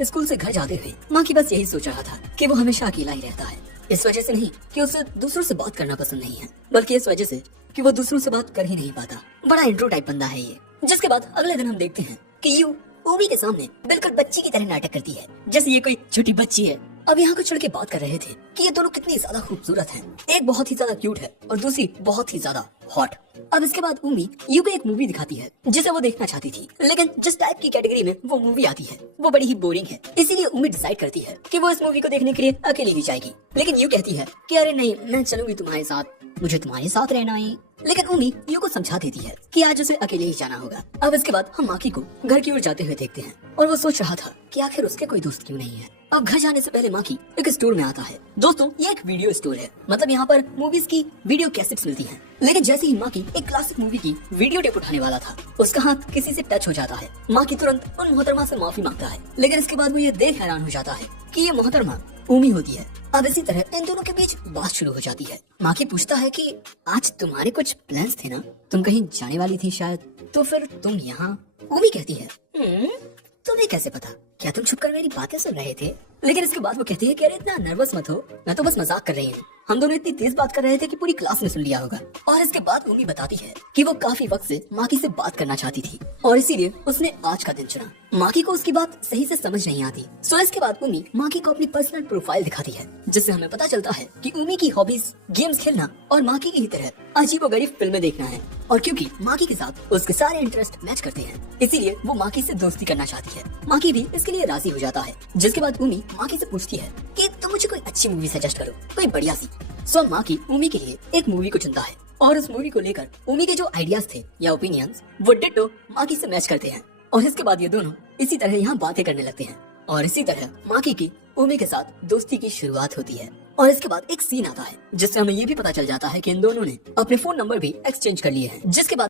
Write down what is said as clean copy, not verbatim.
School से घर जाते हुए माकी बस यही सोच रहा था कि वो हमेशा अकेला ही रहता है। इस वजह से नहीं कि उसे दूसरों से बात करना पसंद नहीं है, बल्कि इस वजह से कि वो दूसरों से बात कर ही नहीं पाता। बड़ा इंट्रो टाइप बंदा है ये। जिसके बाद अगले दिन हम देखते हैं कि यू ओमी के सामने बिल्कुल बच्ची की तरह नाटक करती है, जैसे ये कोई छोटी बच्ची है। अब यहाँ कुछ लड़के बात कर रहे थे कि ये दोनों कितनी ज्यादा खूबसूरत हैं। एक बहुत ही ज्यादा क्यूट है और दूसरी बहुत ही ज्यादा हॉट। अब इसके बाद उमी यू को एक मूवी दिखाती है जिसे वो देखना चाहती थी, लेकिन जिस टाइप की कैटेगरी में वो मूवी आती है वो बड़ी ही बोरिंग है। इसीलिए उमी डिसाइड करती है कि वो इस मूवी को देखने के लिए अकेली ही जाएगी। लेकिन यू कहती है कि अरे नहीं, मैं चलूंगी तुम्हारे साथ, मुझे तुम्हारे साथ रहना है। लेकिन उमी यू को समझा देती है कि आज उसे अकेले ही जाना होगा। अब इसके बाद हम माकी को घर की ओर जाते हुए देखते हैं और वो सोच रहा था कि आखिर उसके कोई दोस्त क्यों नहीं है। अब घर जाने से पहले माकी एक स्टोर में आता है। दोस्तों, ये एक वीडियो स्टोर है, मतलब यहाँ पर मूवीज की वीडियो कैसेट्स मिलती हैं। लेकिन जैसे ही माकी एक क्लासिक मूवी की वीडियो टेप उठाने वाला था, उसका हाथ किसी से टच हो जाता है। माकी तुरंत उन मोहतरमा से माफी मांगता है, लेकिन इसके बाद वो ये देख हैरान हो जाता है कि ये मोहतरमा उमी होती है। अब इसी तरह इन दोनों के बीच बात शुरू हो जाती है। माकी पूछता है कि आज तुम्हारे कुछ प्लान्स थे ना, तुम कहीं जाने वाली थी शायद, तो फिर तुम यहाँ। उमी कहती है तुम्हें कैसे पता? क्या तुम छुपकर मेरी बातें सुन रहे थे? लेकिन इसके बाद वो कहती है कि अरे इतना नर्वस मत हो, मैं तो बस मजाक कर रही हूँ। हम दोनों इतनी तेज बात कर रहे थे कि पूरी क्लास ने सुन लिया होगा। और इसके बाद उमी बताती है कि वो काफी वक्त से माकी से बात करना चाहती थी और इसीलिए उसने आज का दिन चुना। माकी को उसकी बात सही से समझ नहीं आती। सो इसके बाद उमी माकी को अपनी पर्सनल प्रोफाइल दिखाती है, जिससे हमें पता चलता है कि उमी की हॉबीज गेम्स खेलना और माकी की ही तरह अजीबोगरीब फिल्में देखना है। और क्योंकि माकी के साथ उसके सारे इंटरेस्ट मैच करते हैं, इसीलिए वो माकी से दोस्ती करना चाहती है। माकी भी इसके लिए राजी हो जाता है। जिसके बाद उमी माकी से पूछती है कि तुम मुझे कोई अच्छी मूवी सजेस्ट करो, कोई बढ़िया सी। सो माकी उमी के लिए एक मूवी को चुनता है और उस मूवी को लेकर उमी के जो आइडियाज थे या ओपिनियंस वो डिट्टो माकी से मैच करते हैं। और इसके बाद ये दोनों इसी तरह यहाँ बातें करने लगते हैं और इसी तरह माकी की उमी के साथ दोस्ती की शुरुआत होती है। और इसके बाद एक सीन आता है जिससे हमें ये भी पता चल जाता है कि इन दोनों ने अपने फोन नंबर भी एक्सचेंज कर लिए हैं। जिसके बाद